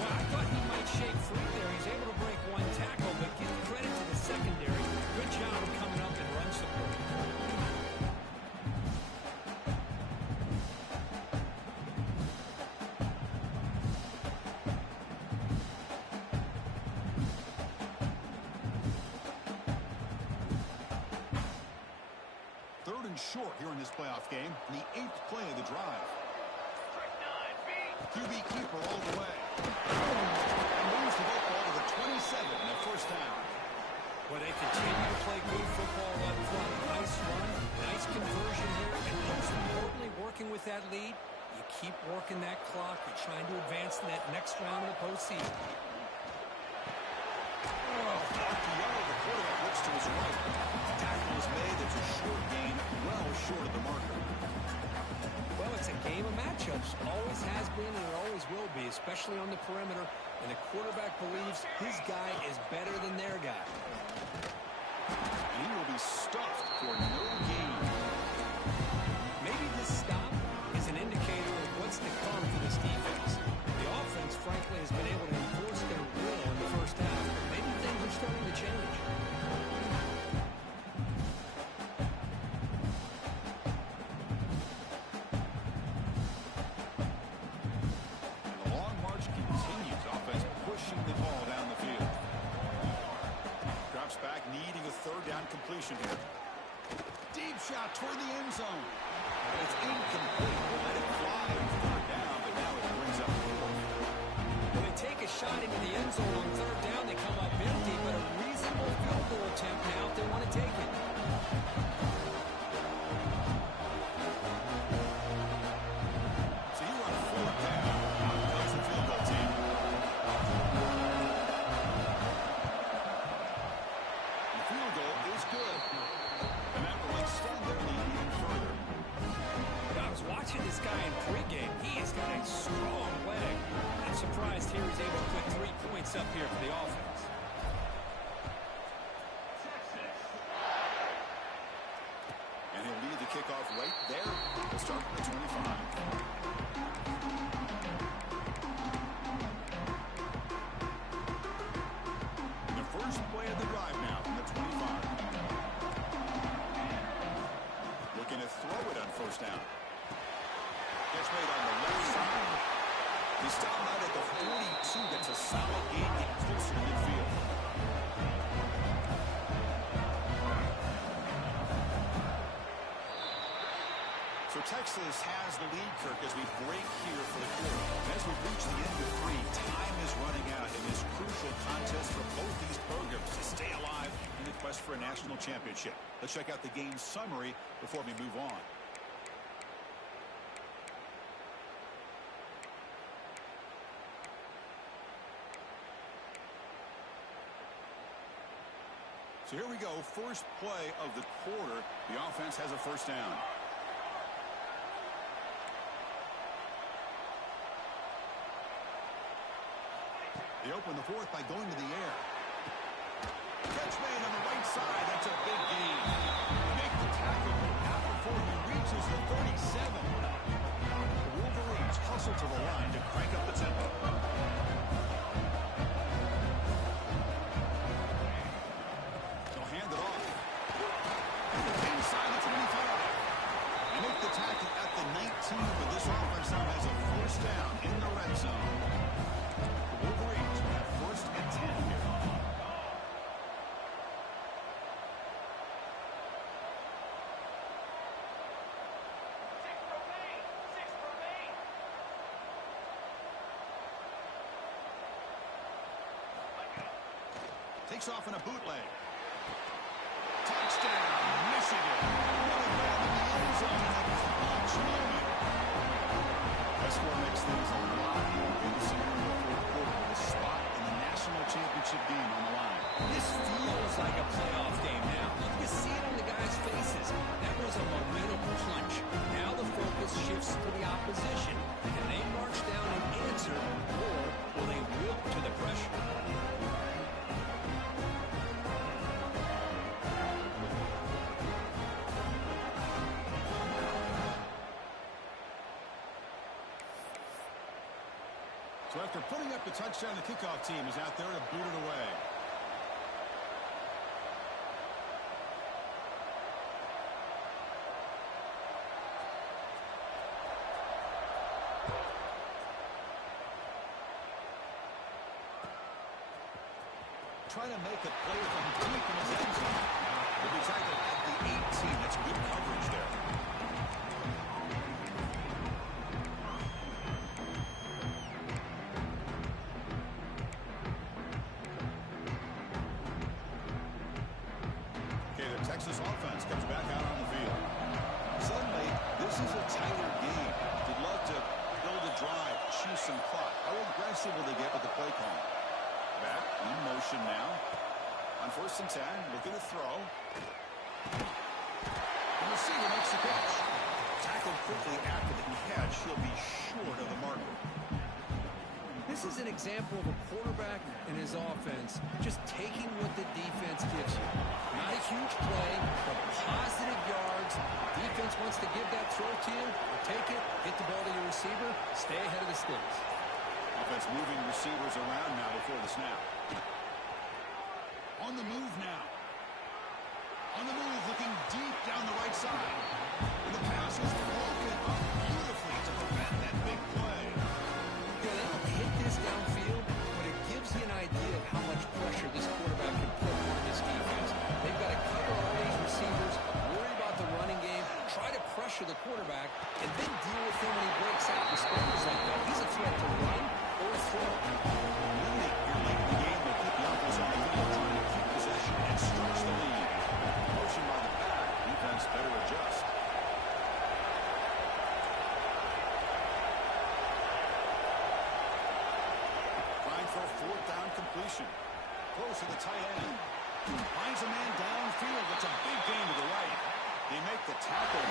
Well, I thought he might shake free there. He's able to break one tackle, but give credit to the secondary. Good job of coming up and run support. Third and short here in this playoff game, the 8th play of the drive. QB keeper all the way. And moves the football to the 27 and a first down. Well, they continue to play good football up front. Nice run, nice conversion here, and most importantly, working with that lead, you keep working that clock. You're trying to advance to that next round of the postseason. The quarterback looks to his right. Tackle is made. It's a short gain, well short of the marker. Well, it's a game of matchups. Always has been and it always will be, especially on the perimeter. And the quarterback believes his guy is better than their guy. And he will be stuffed for no gain. Maybe this stop is an indicator of what's to come for this defense. The offense, frankly, has been able to enforce their will in the first half. Maybe things are starting to change. Completion here. Deep shot toward the end zone. It's incomplete. We'll let it fly on third down, but now it brings up the fourth. When they take a shot into the end zone on third down, they come up empty, but a reasonable field goal attempt now if they want to take it. So you run fourth down. Out comes the field goal team. The field goal is good. And that will extend their lead even further. I was watching this guy in pregame. He has got a strong leg. I'm surprised here he's able to put 3 points up here for the offense. And he'll lead the kickoff right there. We'll start at the 25. The first play of the drive now from the 25. Looking to throw it on first down. Gets made on the left side. He's down out at the 42. Gets a solid gain. Getting closer to midfield. So Texas has the lead, Kirk, as we break here for the quarter. And as we reach the end of 3, time is running out in this crucial contest for both these programs to stay alive in the quest for a national championship. Let's check out the game summary before we move on. So here we go. First play of the quarter. The offense has a first down. They open the fourth by going to the air. Catch made on the right side. That's a big gain. Make the tackle, but not before he reaches the 37. The Wolverines hustle to the line to crank up the tempo. They'll hand it off. Inside the 25. They make the tackle at the 19, but this offense now has a first down in the red zone. Wolverines will have first and 10 here. Takes off in a bootleg. Touchdown, Michigan. Another ball in the end zone in a clutch moment. That score makes things a lot more interesting in the fourth quarter with a spot in the national championship game on the line. This feels like a playoff game. shifts to the opposition. Can they march down and answer, or will they wilt to the pressure? So after putting up the touchdown, the kickoff team is out there to boot it away. Trying to make a play from deep in his end zone. He'll be tackled at the 18. That's good coverage there. Okay, the Texas offense comes back out on the field. Suddenly, this is a tighter game. They'd love to build a drive, choose some clock. How aggressive will they get with the play call? Back in motion now. On 1st and 10, looking to throw. The receiver makes the catch. Tackled quickly after the catch. He'll be short of the marker. This is an example of a quarterback and his offense just taking what the defense gives you. Not a huge play, but positive yards. Defense wants to give that throw to you. Take it, get the ball to your receiver, stay ahead of the sticks. Offense moving receivers around now before the snap. On the move now. On the move, looking deep down the right side. And the pass is broken up beautifully to prevent that big play. Yeah, they don't hit this downfield, but it gives you an idea of how much pressure this quarterback can put on this defense. They've got to cover all these receivers, worry about the running game, try to pressure the quarterback, and then deal with him when he breaks out and scrambles like that. He's a threat to run or throw. Limiting here late in the game will keep the offense on the field, trying to keep possession and stretch the lead. Motion by the back, defense better adjust. Trying for a 4th down completion. Close to the tight end. Finds a man downfield. It's a big gain to the right. They make the tackle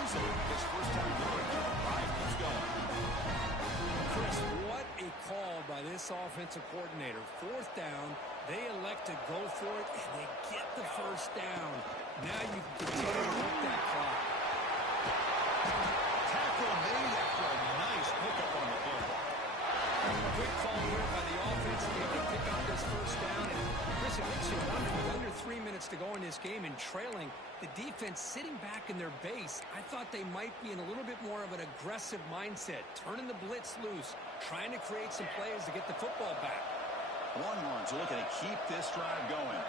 easily. Gets 1st down yard. The drive keeps going. Chris, what a call by this offensive coordinator. 4th down, they elect to go for it, and they get the 1st down. Now you can continue to work that clock. Tackle made after a nice pickup on the play. A quick call here by the offense to be able to pick up this 1st down. And Chris, it makes you wonder, with under 3 minutes to go in this game and trailing, the defense sitting back in their base, I thought they might be in a little bit more of an aggressive mindset, turning the blitz loose, trying to create some plays to get the football back. Longhorns are looking to keep this drive going.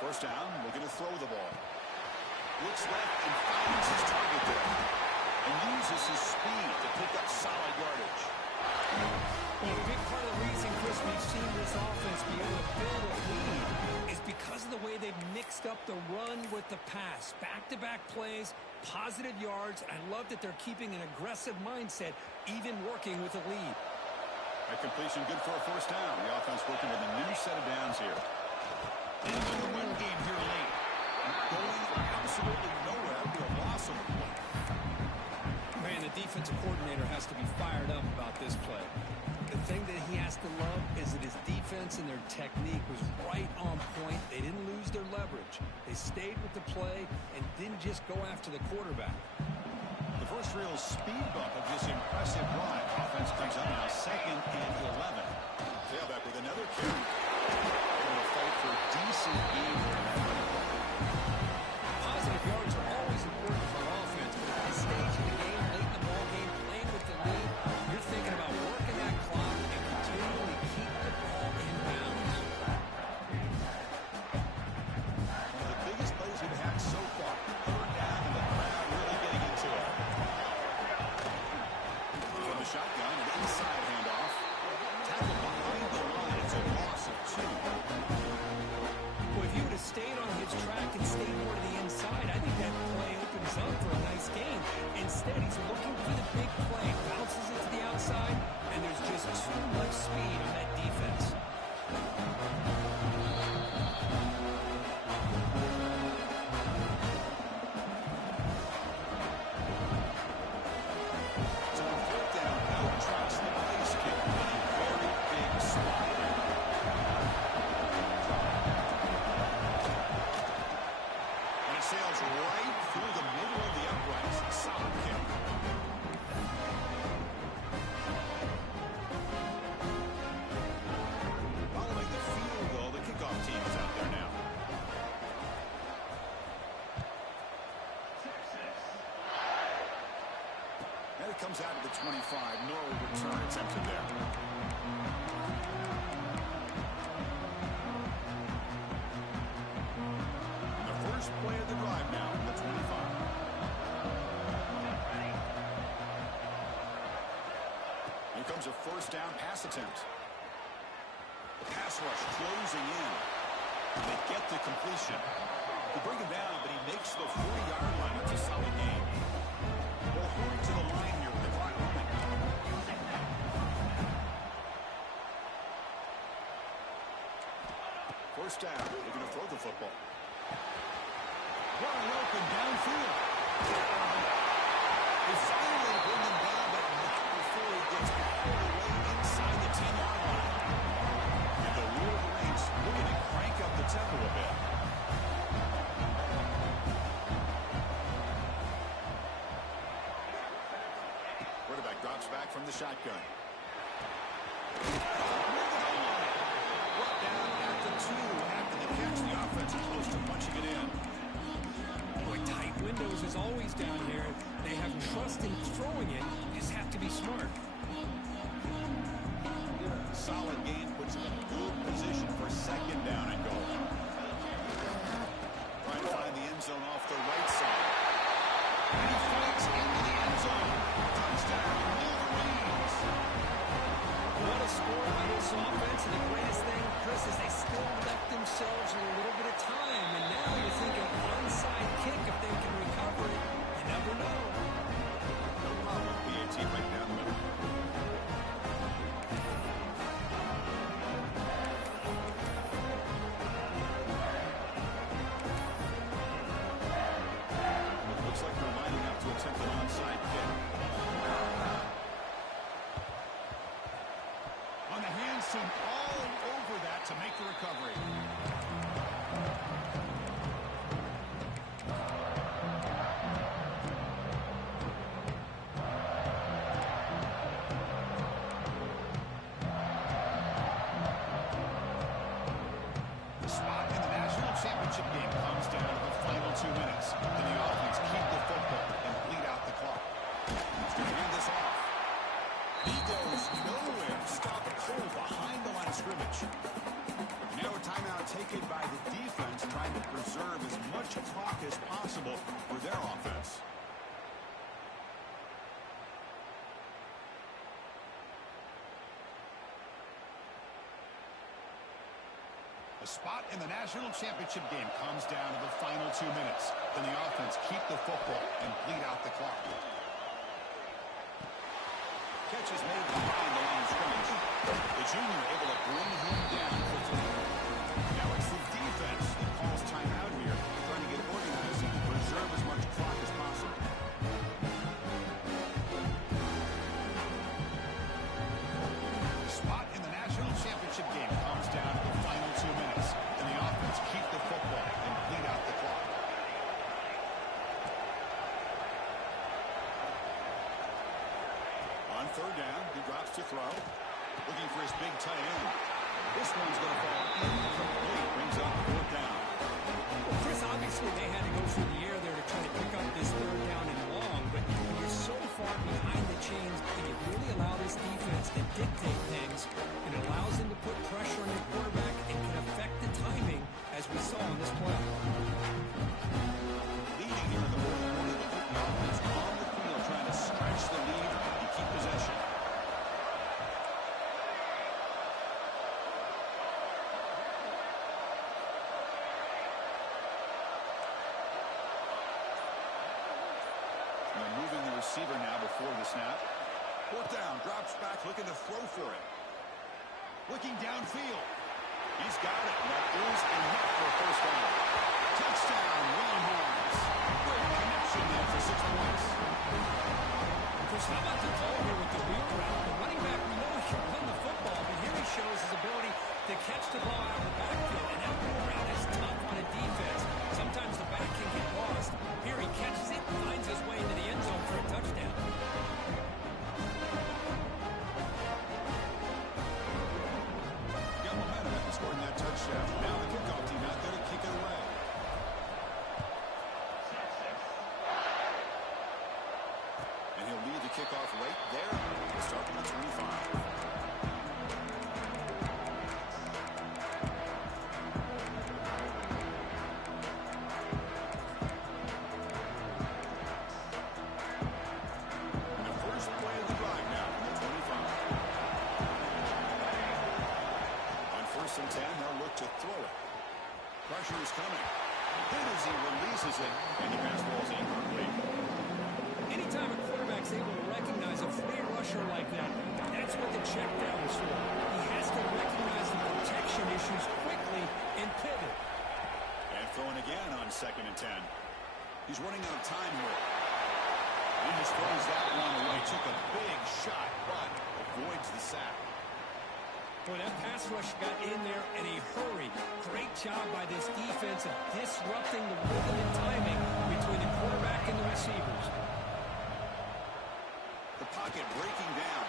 1st down, looking to throw the ball. Looks left and finds his target there. And uses his speed to pick up solid yardage. Well, a big part of the reason, Chris, we've seen this offense be able to build a lead is because of the way they've mixed up the run with the pass. Back-to-back plays, positive yards. I love that they're keeping an aggressive mindset, even working with a lead. That completion good for a 1st down. The offense working with a new set of downs here. Into the run game here late. Going absolutely nowhere. That'd be a loss of a play. Man, the defensive coordinator has to be fired up about this play. The thing that he has to love is that his defense and their technique was right on point. They didn't lose their leverage. They stayed with the play and didn't just go after the quarterback. The first real speed bump of this impressive drive. Offense comes out now 2nd and 11. Tailback with another carry. Able to fight for decent gain here in that running play. Positive yards are always important for offense, but at this stage of the game, late in the ball game, playing with the lead, you're thinking about working that clock and continually keep the ball in bounds. One of the biggest plays we've had so far. 3rd down and the crowd really getting into it. From the shotgun, an inside handoff. Tackle behind the line. It's a loss of 2. Well, if you would have stayed on his track and stayed more to the inside, I think that play opens up for a nice gain. Instead, he's looking for the big play, bounces it to the outside, and there's just too much speed on that defense. through the middle of the uprights. Solid kick. Following the field goal, the kickoff team is out there now. And it comes out of the 25. No return attempted there. And the first play of the drive now from the 25. Here comes a first down pass attempt. The pass rush closing in. They get the completion. They bring him down, but he makes the 40-yard line. It's a solid game. They'll hurry to the line here with the clock running. First down. They're going to throw the football. Wide open downfield. They finally bring him down, but not before he gets all the way inside the 10-yard line. And the Wolverines looking to crank up the tempo a bit. Quarterback drops back from the shotgun. Brought down at the 2 after the catch. The offense close to punching it in. Boy, tight windows is always down here. They have trust in throwing it. You just have to be smart. Solid game puts him in a good position for second down and goal. Trying to find the end zone off the right side. And he fights into the end zone. Touchdown, Wolverines. What a score by this offense. And the greatest thing, Chris, is they still left themselves a little bit of time. And now you're thinking onside kick if they can recover it. You never know. No problem. BAT right down the middle. Looks like they're lining up to attempt an onside kick. On the hands team all over that to make the recovery. The spot in the national championship game comes down to the final 2 minutes. And the offense keep the football and bleed out the clock. He's going to hand this off. He goes nowhere. Stop cold behind the line of scrimmage. Now a timeout taken by the defense, trying to preserve as much clock as possible for their offense. The spot in the national championship game comes down to the final 2 minutes. Then the offense keep the football and bleed out the clock. Catch is made behind the line of scrimmage. The junior able to bring him down quickly. Now it's the defense that calls timeout here, trying to get organized and preserve as much clock as possible. The spot in the national championship game comes down to the final 2 minutes. And the offense keep the football and bleed out the clock. On third down, he drops to throw. Looking for his big tight end. This one's going to fall incomplete. Brings up fourth down. Well, Chris, obviously they had to go through the air there to try to pick up this third down and long, but when you're so far behind the chains, can you really allow this defense to dictate things? It allows them to put pressure on your quarterback and can affect the timing, as we saw on this play. Leading here in the fourth quarter, the offense on the field trying to stretch the lead and keep possession. They're moving the receiver now before the snap. Fourth down, drops back, looking to throw for it. Looking downfield. He's got it. That is enough for a first down. Touchdown, Longhorns. Great connection there for 6 points. Chris, how about the call here with the wheel route? The running back, we know he can run the football, but here he shows his ability to catch the ball out of the backfield, and that wheel route is tough on a defense. Sometimes the back can get lost. Here he catches kickoff right there. We'll start from the 25. And 10, they'll look to throw it. Pressure is coming. Hit as he releases it, and the pass ball is incomplete. Anytime a quarterback's able to recognize a free rusher like that, that's what the check down is for. He has to recognize the protection issues quickly and pivot. And throwing again on 2nd and 10. He's running out of time here. He just throws that one away. Took a big shot, but avoids the sack. Boy, that pass rush got in there in a hurry. Great job by this defense of disrupting the rhythm and timing between the quarterback and the receivers. The pocket breaking down.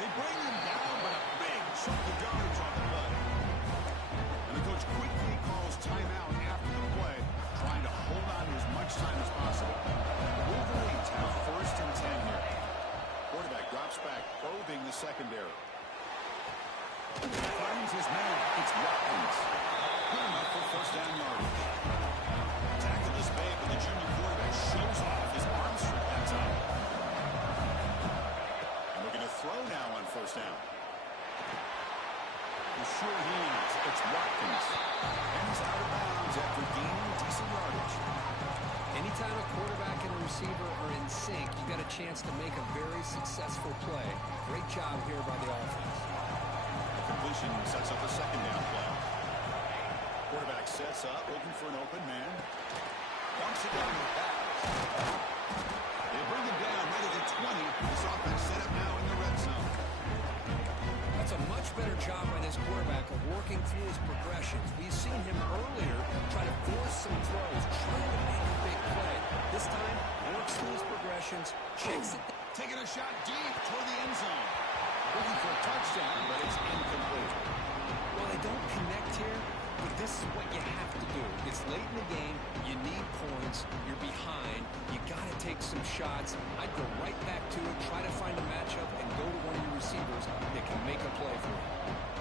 They bring him down, but a big chunk of yardage on the play. And the coach quickly calls timeout after the play, trying to hold on to as much time as possible. The Wolverines have 1st and 10 here. Quarterback drops back, probing the secondary. Finds his man. It's Watkins. Good enough for 1st down yardage. Tackle is big, but the junior quarterback shows off his arm strength that time. And looking to throw now on 1st down. The sure hands. It's Watkins. And he's out of bounds after gaining decent yardage. Anytime a quarterback and a receiver are in sync, you got a chance to make a very successful play. Great job here by the offense. Completion sets up a 2nd down play. Quarterback sets up, looking for an open man. Wants it down the pass. They bring him down right at the 20. This offense set up now in the red zone. That's a much better job by this quarterback of working through his progressions. We've seen him earlier try to force some throws, trying to make a big play. This time, works through his progressions, checks it. Taking a shot deep toward the end zone. Looking for a touchdown, but it's incomplete. Well, they don't connect here, but this is what you have to do. It's late in the game. You need points. You're behind. You got to take some shots. I'd go right back to it, try to find a matchup, and go to one of your receivers that can make a play for you.